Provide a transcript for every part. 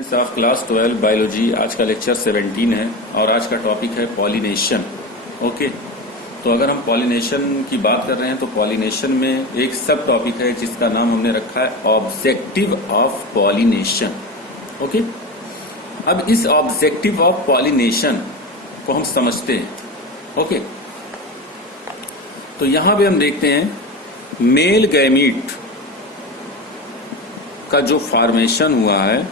Of class 12 biology. आज का lecture 17 है और आज का टॉपिक है पॉलिनेशन। ओके, तो अगर हम पॉलिनेशन की बात कर रहे हैं तो पॉलिनेशन में एक सब टॉपिक है जिसका नाम हमने रखा है ऑब्जेक्टिव ऑफ पॉलिनेशन। ओके, अब इस ऑब्जेक्टिव ऑफ पॉलिनेशन को हम समझते हैं। ओके, तो यहां पे हम देखते हैं मेल गैमीट का जो फॉर्मेशन हुआ है,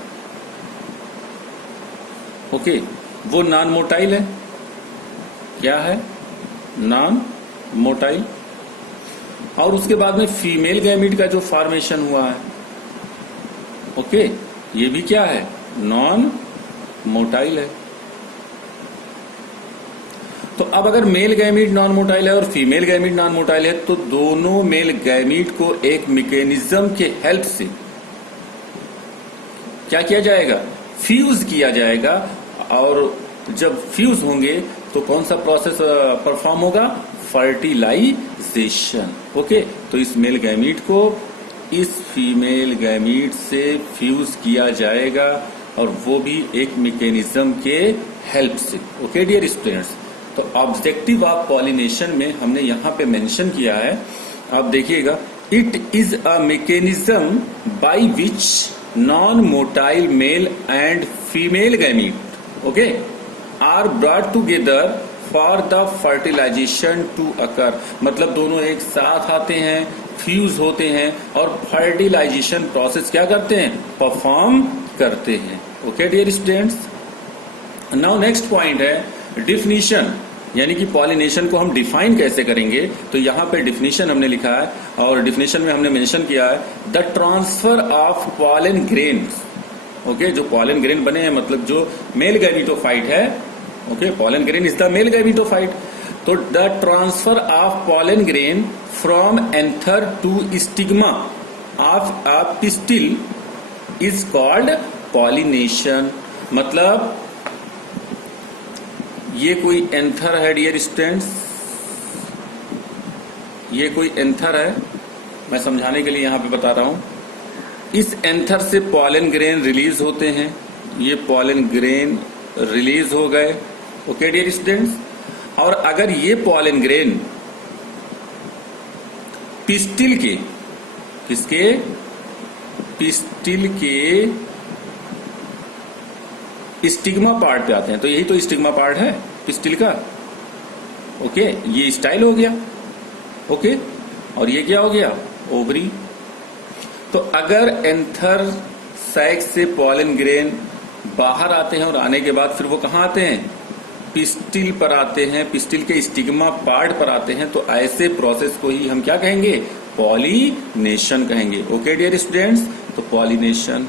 ओके, वो नॉन मोटाइल है। क्या है? Non motile. और उसके बाद में फीमेल गैमीट का जो फॉर्मेशन हुआ है, ओके, ये भी क्या है? नॉन मोटाइल है। तो अब अगर मेल गैमीट नॉन मोटाइल है और फीमेल गैमीट नॉन मोटाइल है तो दोनों मेल गैमीट को एक मैकेनिज्म के हेल्प से क्या किया जाएगा? फ्यूज किया जाएगा। और जब फ्यूज होंगे तो कौन सा प्रोसेस परफॉर्म होगा? फर्टिलाइजेशन। ओके, तो इस मेल गैमीट को इस फीमेल गैमीट से फ्यूज किया जाएगा और वो भी एक मैकेनिज्म के हेल्प से। ओके डियर स्टूडेंट्स, तो ऑब्जेक्टिव ऑफ पॉलिनेशन में हमने यहां पे मेंशन किया है, आप देखिएगा, it is a mechanism by which non motile male and female gamete okay are brought together for the fertilization to occur. मतलब दोनों एक साथ आते हैं, फ्यूज होते हैं और फर्टिलाइजेशन प्रोसेस क्या करते हैं? परफॉर्म करते हैं। Okay dear students, now next point है डिफिनीशन, यानी कि पॉलिनेशन को हम डिफाइन कैसे करेंगे। तो यहां पे डिफिनीशन हमने लिखा है और डिफिनीशन में हमने मेंशन किया है the transfer of pollen grain. Okay, जो पॉलन ग्रेन बने हैं, मतलब जो मेल गैमीटोफाइट है, okay, pollen grain is the male gametophyte. तो the transfer of pollen grain from anther to stigma of a pistil is called pollination. मतलब ये कोई एंथर है डियर स्टूडेंट्स, ये कोई एंथर है, मैं समझाने के लिए यहां पे बता रहा हूं। इस एंथर से पॉलन ग्रेन रिलीज होते हैं, ये पॉलन ग्रेन रिलीज हो गए। ओके डियर स्टूडेंट्स, और अगर ये पॉलन ग्रेन पिस्टिल के, किसके? पिस्टिल के स्टिग्मा पार्ट पे आते हैं, तो यही तो स्टिग्मा पार्ट है पिस्टिल का। ओके, ये स्टाइल हो गया। ओके, और ये क्या हो गया? ओवरी। तो अगर एंथर सैक से पॉलन ग्रेन बाहर आते हैं और आने के बाद फिर वो कहां आते हैं? पिस्टिल पर आते हैं, पिस्टिल के स्टिग्मा पार्ट पर आते हैं, तो ऐसे प्रोसेस को ही हम क्या कहेंगे? पॉलिनेशन कहेंगे। ओके डियर स्टूडेंट्स, तो पॉलिनेशन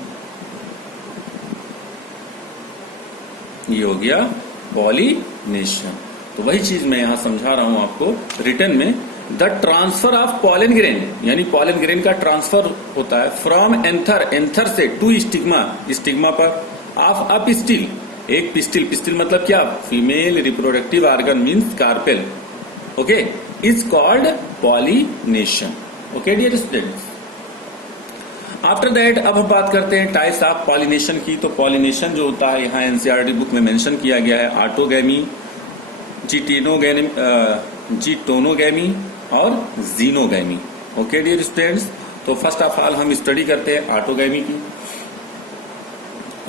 ये हो गया पॉलिनेशन। तो वही चीज मैं यहां समझा रहा हूं आपको रिटर्न में, the transfer of pollen grain, यानी पॉलन ग्रेन का ट्रांसफर होता है फ्रॉम एंथर, एंथर से टू स्टिग्मा, स्टिग्मा पर ऑफ अ पिस्टिल, एक पिस्टिल, पिस्टिल मतलब क्या? Female reproductive organ means carpel. Okay, is called pollination. Okay dear students, after that अब हम बात करते हैं टाइप्स ऑफ पॉलिनेशन की। तो पॉलिनेशन जो होता है यहाँ एनसीईआरटी बुक में मेंशन किया गया है ऑटोगैमी, जीटोनोगैमी और जीनोगैमी। ओके डियर स्टूडेंट्स, तो फर्स्ट ऑफ ऑल हम स्टडी करते हैं ऑटोगैमी की।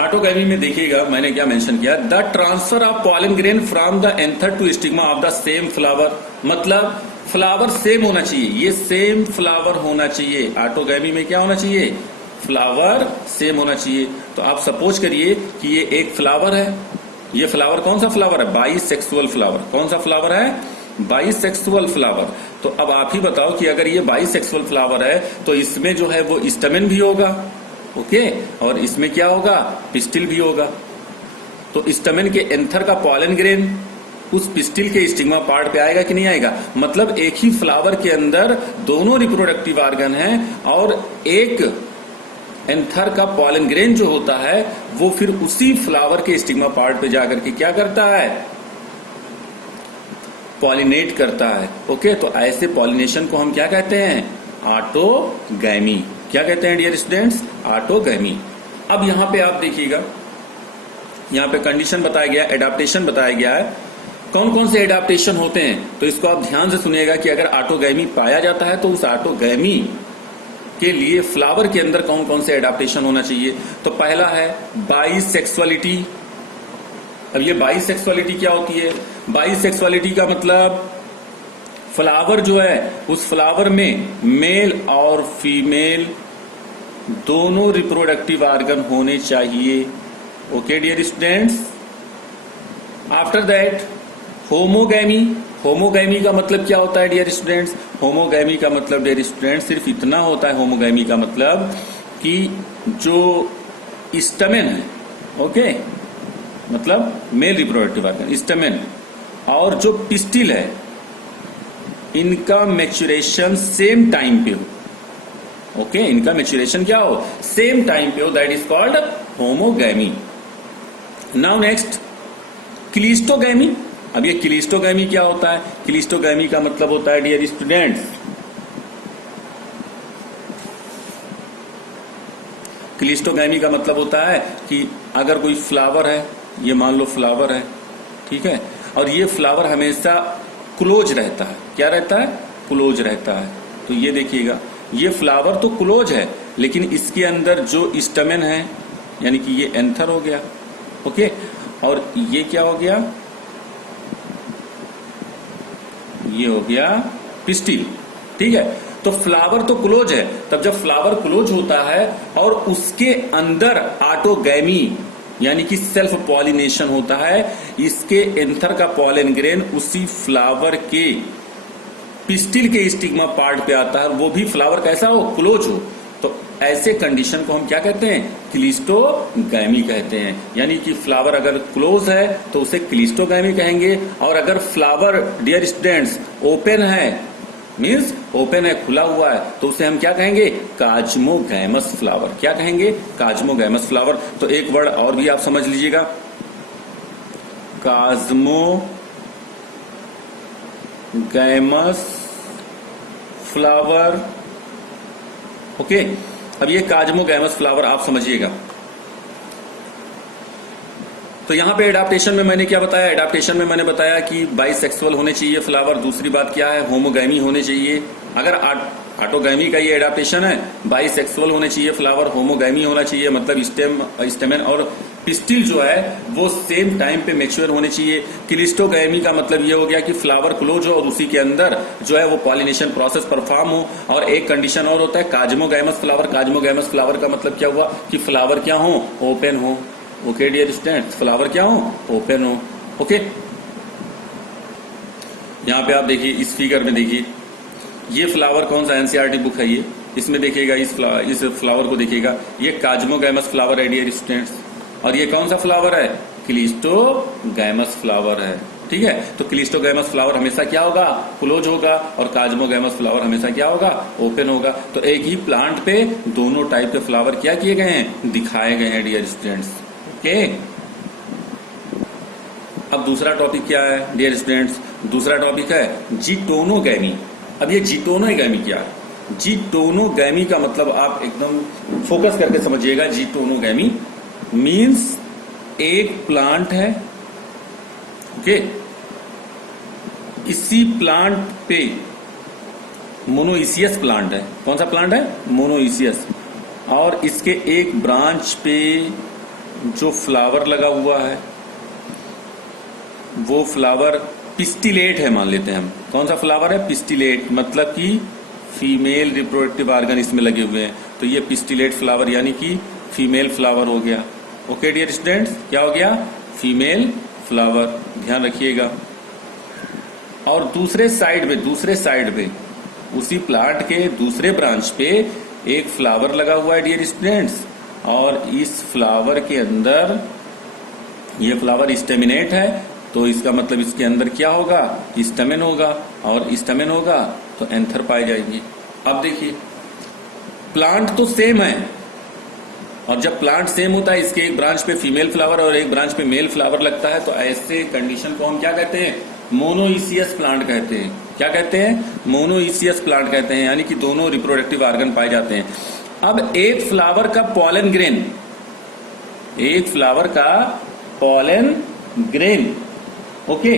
ऑटोगैमी में देखिएगा मैंने क्या मेंशन किया, the transfer of pollen grain from the anther to stigma of the same flower. मतलब फ्लावर सेम होना चाहिए, ये सेम फ्लावर होना चाहिए। ऑटोगैमी में क्या होना चाहिए? फ्लावर सेम होना चाहिए। तो आप सपोज करिए कि ये एक फ्लावर है, ये फ्लावर कौन सा फ्लावर है? Bisexual flower. कौन सा फ्लावर है? Bisexual flower. तो अब आप ही बताओ कि अगर ये बाइसेक्सुअल फ्लावर है तो इसमें जो है वो स्टैमेन भी होगा, ओके, और इसमें क्या होगा? पिस्टिल भी होगा। तो स्टैमेन के एंथर का पॉलन ग्रेन उस पिस्टिल के स्टिग्मा पार्ट पे आएगा कि नहीं आएगा? मतलब एक ही फ्लावर के अंदर दोनों रिप्रोडक्टिव ऑर्गन हैं और एक एंथर का पॉलन ग्रेन जो होता है वो फिर उसी फ्लावर के स्टिग्मा पार्ट पे जाकर के क्या करता है? पॉलिनेट करता है। ओके, तो ऐसे पॉलिनेशन को हम क्या कहते हैं? ऑटोगैमी। क्या कहते हैं डियर स्टूडेंट्स? ऑटोगैमी। अब यहां पे आप देखिएगा यहाँ पे कंडीशन बताया गया, एडाप्टेशन बताया गया है। कौन कौन से एडाप्टेशन होते हैं, तो इसको आप ध्यान से सुनिएगा कि अगर ऑटोगैमी पाया जाता है तो उस ऑटोगैमी के लिए फ्लावर के अंदर कौन कौन से एडाप्टेशन होना चाहिए। तो पहला है बाइसेक्सुअलिटी। अब ये बाइसेक्सुअलिटी क्या होती है? बाइसेक्सुअलिटी का मतलब फ्लावर जो है उस फ्लावर में मेल और फीमेल दोनों रिप्रोडक्टिव ऑर्गन होने चाहिए। Okay dear students. After that homogamy. Homogamy का मतलब क्या होता है डियर स्टूडेंट्स? होमोगैमी का मतलब डियर स्टूडेंट्स सिर्फ इतना होता है, होमोगैमी का मतलब कि जो स्टमेन है, ओके, मतलब मेल रिप्रोडक्टिव ऑर्गन स्टमेन, और जो पिस्टिल है, इनका मैच्योरेशन सेम टाइम पे हो। ओके, इनका मैच्योरेशन क्या हो? सेम टाइम पे हो, that is called homogamy. Now next cleistogamy. अब ये क्लिस्टोगैमी क्या होता है? क्लिस्टोगैमी का मतलब होता है डियर स्टूडेंट्स, क्लिस्टोगैमी का मतलब होता है कि अगर कोई फ्लावर है, ये मान लो फ्लावर है, ठीक है, और ये फ्लावर हमेशा क्लोज रहता है। क्या रहता है? क्लोज रहता है। तो ये देखिएगा, ये फ्लावर तो क्लोज है, लेकिन इसके अंदर जो स्टमेन है, यानी कि ये एंथर हो गया, ओके, और ये क्या हो गया? ये हो गया पिस्टिल, ठीक है। तो फ्लावर तो क्लोज है, तब जब फ्लावर क्लोज होता है और उसके अंदर ऑटोगैमी यानी कि सेल्फ पॉलिनेशन होता है, इसके एंथर का पॉलन ग्रेन उसी फ्लावर के पिस्टिल के स्टिग्मा पार्ट पे आता है, वो भी फ्लावर कैसा हो? क्लोज हो। तो ऐसे कंडीशन को हम क्या कहते हैं? क्लिस्टोगैमी कहते हैं। यानी कि फ्लावर अगर क्लोज है तो उसे क्लिस्टोगैमी कहेंगे, और अगर फ्लावर डियर स्टूडेंट्स ओपन है, मीन्स ओपन है, खुला हुआ है, तो उसे हम क्या कहेंगे? काजमोगैमस फ्लावर। क्या कहेंगे? काजमोगैमस फ्लावर। तो एक वर्ड और भी आप समझ लीजिएगा, काजमोगैमस फ्लावर। ओके, अब ये काजमोगैमस फ्लावर आप समझिएगा। तो यहां पे एडाप्टेशन में मैंने क्या बताया? एडाप्टेशन में मैंने बताया कि बाइसेक्सुअल होने चाहिए फ्लावर। दूसरी बात क्या है? होमोगैमी होने चाहिए। अगर ऑटोगैमी का ये एडाप्टेशन है, बाइसेक्सुअल होने चाहिए फ्लावर, होमोगैमी होना चाहिए, मतलब स्टेमेन और पिस्टिल जो है वो सेम टाइम पे मैच्योर होने चाहिए। क्लिस्टोगैमी का मतलब ये हो गया कि फ्लावर क्लोज हो और उसी के अंदर जो है वो पॉलिनेशन प्रोसेस परफॉर्म हो। और एक कंडीशन और होता है काजमोगैमस फ्लावर। काजमोगैमस फ्लावर का मतलब क्या हुआ? कि फ्लावर क्या हो? ओपन हो। ओके डियर स्टूडेंट्स, फ्लावर क्या हो? ओपन हो। ओके, यहाँ पे आप देखिए, इस फिगर में देखिए, ये फ्लावर कौन सा एनसीईआरटी बुक है ये? इसमें देखिएगा, इस फ्लावर को देखिएगा, ये काजमोगैमस फ्लावर है डियर स्टूडेंट्स। और ये कौन सा फ्लावर है? क्लिस्टोगैमस फ्लावर है, ठीक है। तो क्लिस्टोगैमस फ्लावर हमेशा क्या होगा? क्लोज होगा, और काजमोगैमस फ्लावर हमेशा क्या होगा? ओपन होगा। तो एक ही प्लांट पे दोनों टाइप के फ्लावर क्या किए गए हैं? दिखाए गए हैं डियर स्टूडेंट्स। ओके, अब दूसरा टॉपिक क्या है डियर स्टूडेंट्स? दूसरा टॉपिक है जिटोनोगैमी। अब ये जिटोनोगैमी क्या है? जिटोनोगैमी का मतलब आप एकदम फोकस करके समझिएगा। जिटोनोगैमी मीन्स एक प्लांट है, ओके, इसी प्लांट पे मोनोइसियस प्लांट है। कौन सा प्लांट है? मोनोइसियस। और इसके एक ब्रांच पे जो फ्लावर लगा हुआ है वो फ्लावर पिस्टिलेट है, मान लेते हैं हम। कौन सा फ्लावर है? पिस्टिलेट, मतलब कि फीमेल रिप्रोडक्टिव ऑर्गन इसमें लगे हुए हैं। तो ये पिस्टिलेट फ्लावर यानी कि फीमेल फ्लावर हो गया। ओके डियर स्टूडेंट्स, क्या हो गया? फीमेल फ्लावर, ध्यान रखिएगा। और दूसरे साइड पे उसी प्लांट के दूसरे ब्रांच पे एक फ्लावर लगा हुआ है डियर स्टूडेंट्स, और इस फ्लावर के अंदर ये फ्लावर स्टेमिनेट है, तो इसका मतलब इसके अंदर क्या होगा? स्टेमेन होगा, और स्टेमेन होगा तो एंथर पाए जाएंगे। अब देखिए, प्लांट तो सेम है, और जब प्लांट सेम होता है, इसके एक ब्रांच पे फीमेल फ्लावर और एक ब्रांच पे मेल फ्लावर लगता है, तो ऐसे कंडीशन को हम क्या कहते हैं? मोनोइसियस प्लांट कहते हैं। क्या कहते हैं? मोनोइसियस प्लांट कहते हैं, यानी कि दोनों रिप्रोडक्टिव ऑर्गन पाए जाते हैं। अब एक फ्लावर का pollen grain pollen grain. Okay,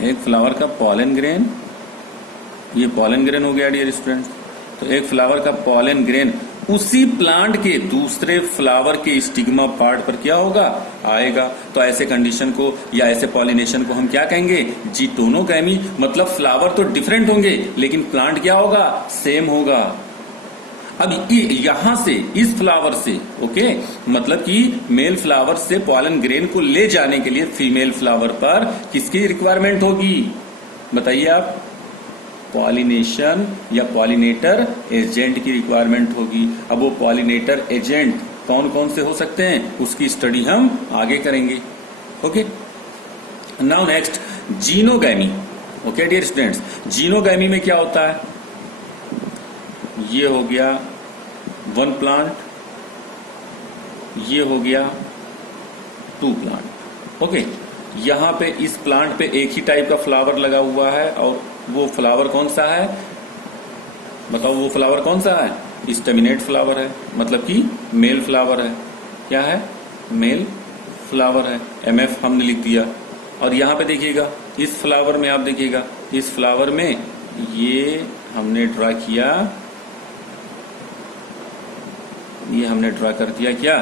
एक फ्लावर का पॉलन ग्रेन, ये पॉलन ग्रेन हो गया डियर स्टूडेंट्स। तो एक फ्लावर का पॉलन ग्रेन उसी प्लांट के दूसरे फ्लावर के स्टिग्मा पार्ट पर क्या होगा, आएगा। तो ऐसे कंडीशन को या ऐसे पॉलिनेशन को हम क्या कहेंगे, जीटोनोगैमी। मतलब फ्लावर तो डिफरेंट होंगे लेकिन प्लांट क्या होगा, सेम होगा। अब यहां से इस फ्लावर से ओके, मतलब कि मेल फ्लावर से पॉलन ग्रेन को ले जाने के लिए फीमेल फ्लावर पर किसकी रिक्वायरमेंट होगी, बताइए आप, पॉलिनेशन या पॉलिनेटर एजेंट की रिक्वायरमेंट होगी। अब वो पॉलिनेटर एजेंट कौन कौन से हो सकते हैं, उसकी स्टडी हम आगे करेंगे। Okay, now next geitonogamy. Okay dear students, geitonogamy में क्या होता है, ये हो गया वन प्लांट, ये हो गया टू प्लांट। ओके, यहां पे इस प्लांट पे एक ही टाइप का फ्लावर लगा हुआ है और वो फ्लावर कौन सा है, बताओ वो फ्लावर कौन सा है, स्टेमिनेट फ्लावर है, मतलब कि मेल फ्लावर है। क्या है, मेल फ्लावर है, MF हमने लिख दिया। और यहां पे देखिएगा इस फ्लावर में, आप देखिएगा इस फ्लावर में ये हमने ड्रा किया, ये हमने ड्रा कर दिया क्या,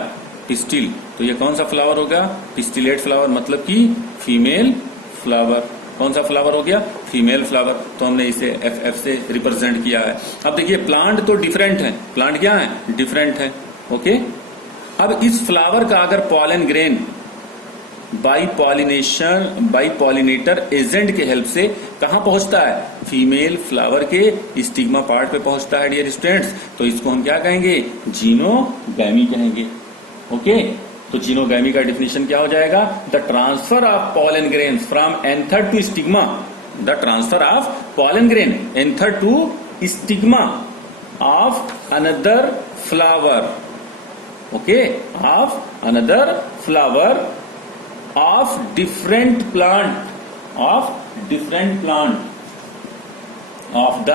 पिस्टिल। तो ये कौन सा फ्लावर होगा, पिस्टिलेट फ्लावर, मतलब कि फीमेल फ्लावर। कौन सा फ्लावर हो गया, फीमेल फ्लावर। तो हमने इसे FF से रिप्रेजेंट किया है। अब देखिए प्लांट तो डिफरेंट है, प्लांट क्या है, डिफरेंट है। ओके, अब इस फ्लावर का अगर pollen grain by pollinator agent के हेल्प से कहां पहुंचता है, फीमेल फ्लावर के स्टिग्मा पार्ट पे पहुंचता है डियर स्टूडेंट्स। तो इसको हम क्या कहेंगे, जीनोगैमी कहेंगे। ओके, तो जीनोगैमी का डेफिनेशन क्या हो जाएगा, the transfer of pollen grain from anther to stigma, the transfer of pollen grain anther to stigma of another flower. Okay, of another flower of different plant of the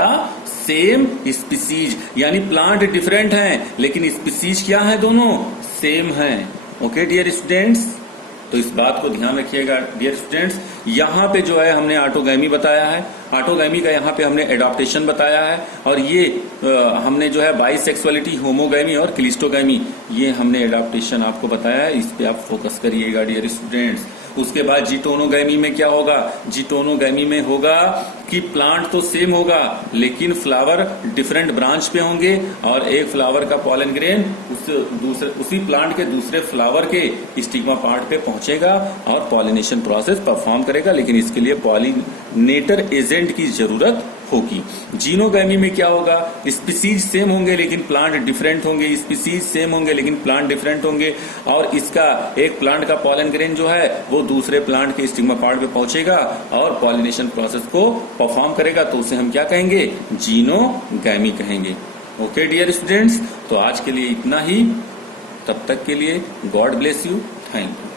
same species. यानी plant different हैं लेकिन species क्या है, दोनों same हैं। Okay dear students, तो इस बात को ध्यान रखिएगा डियर स्टूडेंट्स। यहाँ पे जो है हमने ऑटोगैमी बताया है, ऑटोगैमी का यहाँ पे हमने एडॉप्टेशन बताया है, और ये हमने जो है बाइसेक्सुअलिटी, होमोगैमी और क्लिस्टोगैमी, ये हमने एडॉप्टेशन आपको बताया है। इस पे आप फोकस करिएगा डियर स्टूडेंट्स। उसके बाद जीटोनोगैमी में क्या होगा, जीटोनोगैमी में होगा कि प्लांट तो सेम होगा लेकिन फ्लावर डिफरेंट ब्रांच पे होंगे, और एक फ्लावर का पॉलन ग्रेन उसी प्लांट के दूसरे फ्लावर के स्टिग्मा पार्ट पे पहुंचेगा और पॉलिनेशन प्रोसेस परफॉर्म करेगा, लेकिन इसके लिए पॉलिनेटर एजेंट की जरूरत होगी। जीनोगैमी में क्या होगा, स्पीसीज सेम होंगे लेकिन प्लांट डिफरेंट होंगे, स्पीसीज सेम होंगे लेकिन प्लांट डिफरेंट होंगे, और इसका एक प्लांट का पॉलन ग्रेन जो है वो दूसरे प्लांट के स्टिग्मा पार्ट पे पहुंचेगा और पॉलिनेशन प्रोसेस को परफॉर्म करेगा। तो उसे हम क्या कहेंगे, जीनोगैमी कहेंगे। ओके डियर स्टूडेंट्स, तो आज के लिए इतना ही, तब तक के लिए God bless you, thank you.